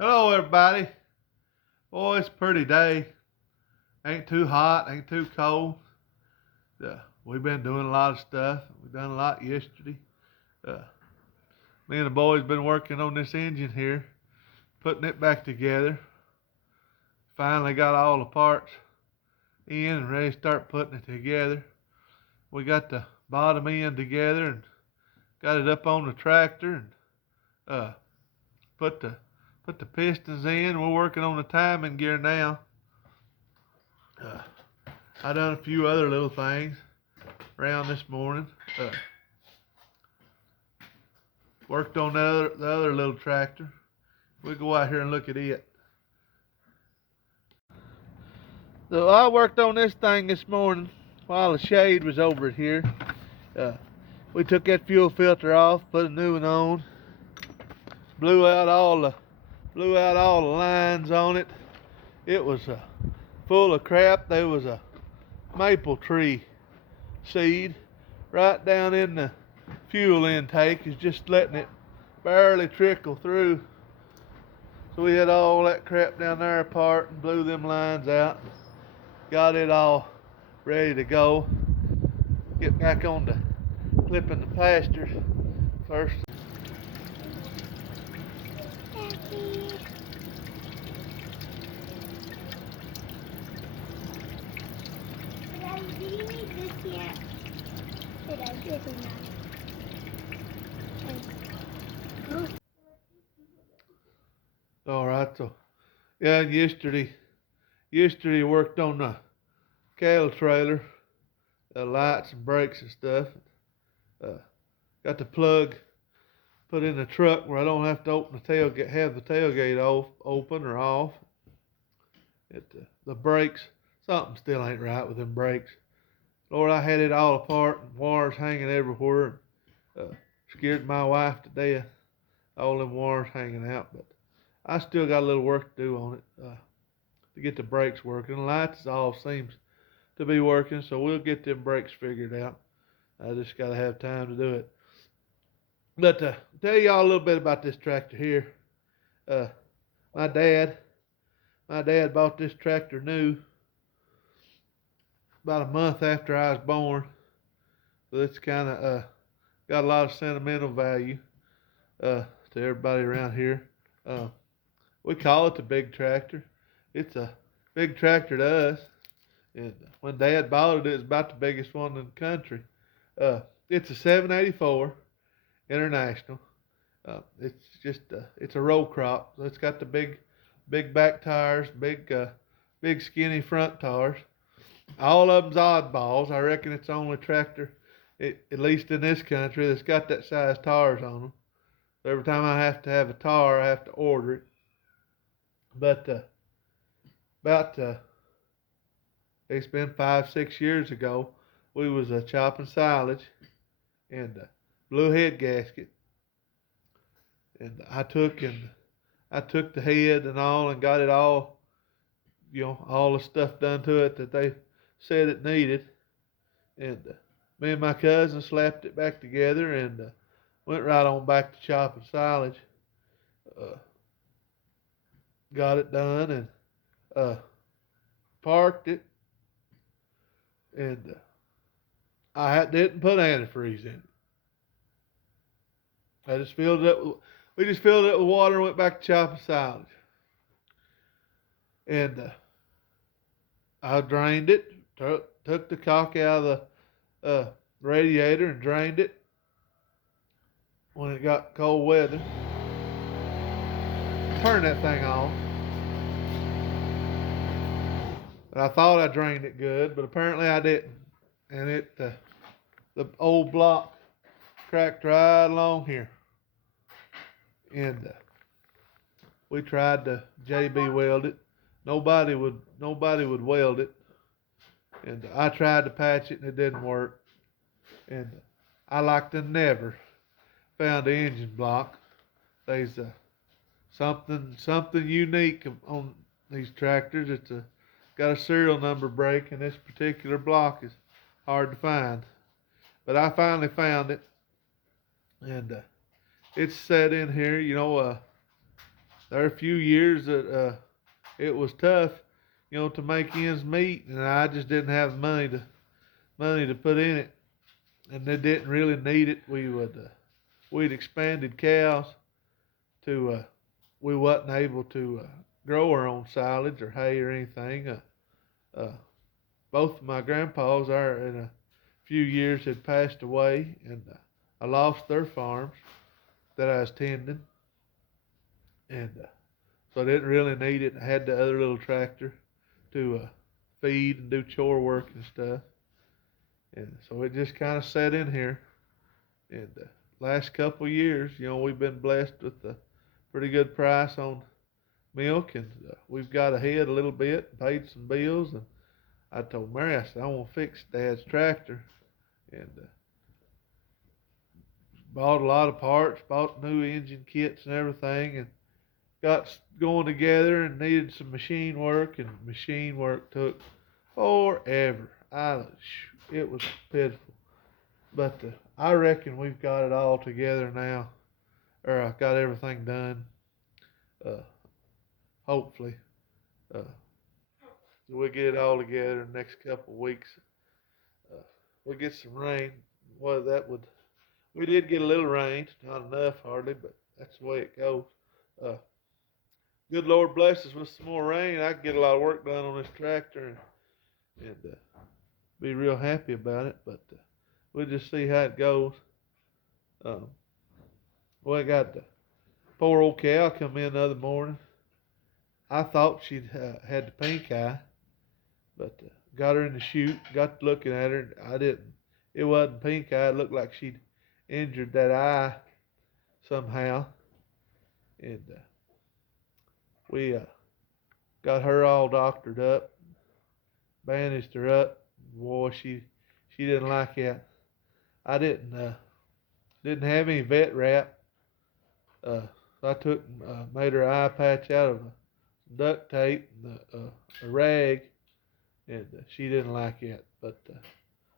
Hello, everybody. Boy, it's a pretty day. Ain't too hot, ain't too cold. We've been doing a lot of stuff. We done a lot yesterday. Uh, Me and the boys been working on this engine here, putting it back together. Finally got all the parts in and ready to start putting it together. We got the bottom end together and got it up on the tractor and uh, put the put the pistons in. We're working on the timing gear now. Uh, I done a few other little things around this morning. Uh, Worked on the other little tractor. We'll go out here and look at it. So I worked on this thing this morning while the shade was over it here. Uh, we took that fuel filter off, put a new one on, blew out all the lines on it. It was full of crap. There was a maple tree seed right down in the fuel intake. Is just letting it barely trickle through. So we had all that crap down there apart and blew them lines out. Got it all ready to go. Get back on to clipping the pastures first. Happy. But I really need this yet. But I didn't. All right, so yeah, yesterday worked on the cattle trailer, lights and brakes and stuff. Uh, Got the plug put in the truck where I don't have to open the tailgate, have the tailgate open or off. The brakes, something still ain't right with them brakes. Lord, I had it all apart and wires hanging everywhere. Scared my wife to death. All them wires hanging out, but I still got a little work to do on it to get the brakes working. The lights all seems to be working, so we'll get them brakes figured out. I just got to have time to do it. But tell y'all a little bit about this tractor here. Uh, my dad, my dad bought this tractor new about a month after I was born, so it's kind of got a lot of sentimental value to everybody around here. Uh, we call it the big tractor. It's a big tractor to us. And when Dad bought it, it was about the biggest one in the country. It's a 784 International. It's a row crop. So it's got the big back tires, big skinny front tires. All of them's oddballs. I reckon it's the only tractor, at least in this country, that's got that size tires on them. So every time I have to have a tire, I have to order it. But about it's been 5, 6 years ago, we was chopping silage and blew a head gasket, and I took the head and all and got it all, all the stuff done to it that they said it needed, and me and my cousin slapped it back together and went right on back to chopping silage. Uh, got it done and uh, parked it, and didn't put antifreeze in it. I just filled it up. We just filled it up with water and went back to chopping silage. And I drained it, took the caulk out of the radiator and drained it when it got cold weather. Turned that thing off. And I thought I drained it good, but apparently I didn't. And the old block cracked right along here. And we tried to JB weld it. Nobody would weld it. And I tried to patch it and it didn't work. And I like to never found the engine block. There's something unique on these tractors. It's got a serial number break, and this particular block is hard to find. But I finally found it, and it's set in here. there are a few years that it was tough, to make ends meet, and I just didn't have the money to put in it, and they didn't really need it. We'd expanded cows to we wasn't able to grow our own silage or hay or anything. Uh, both of my grandpas are in a few years had passed away, and I lost their farms that I was tending, and so I didn't really need it. I had the other little tractor to feed and do chore work and stuff, and so it just kind of sat in here. And last couple of years, we've been blessed with a pretty good price on milk, and we've got ahead a little bit, paid some bills, and I told Mary, I said, I want to fix Dad's tractor, and bought a lot of parts, bought new engine kits and everything, and got going together and needed some machine work, and machine work took forever. It was pitiful. But I reckon we've got it all together now, or I got everything done. Uh, hopefully, uh, we'll get it all together in the next couple of weeks. Uh, we'll get some rain. Well, we did get a little rain, not enough hardly, but that's the way it goes. Uh, good Lord bless us with some more rain. I can get a lot of work done on this tractor, and be real happy about it. But we'll just see how it goes. Um, I got the poor old cow come in the other morning. I thought she'd had the pink eye, but got her in the chute, got looking at her. I didn't. It wasn't pink eye. It looked like she'd injured that eye somehow, and we got her all doctored up, bandaged her up. Boy, she didn't like that. I didn't have any vet wrap. Uh, so I made her eye patch out of duct tape and a rag, and she didn't like it. But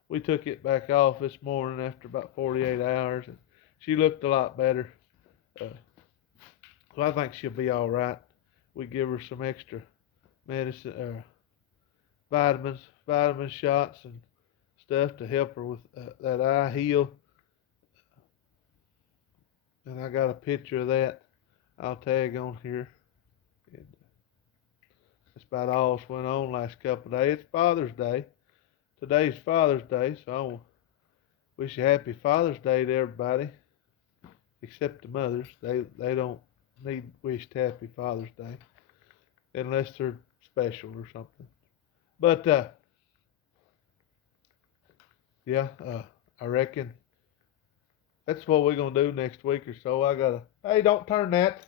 we took it back off this morning after about 48 hours, and she looked a lot better. So I think she'll be all right. We give her some extra medicine, vitamin shots and stuff to help her with that eye heal. And I got a picture of that I'll tag on here. And that's about all that's went on last couple of days. It's Father's Day. Today's Father's Day, so I want to wish a happy Father's Day to everybody, except the mothers. They don't need wished happy Father's Day unless they're special or something. But yeah, I reckon that's what we're gonna do next week or so. Hey, don't turn that.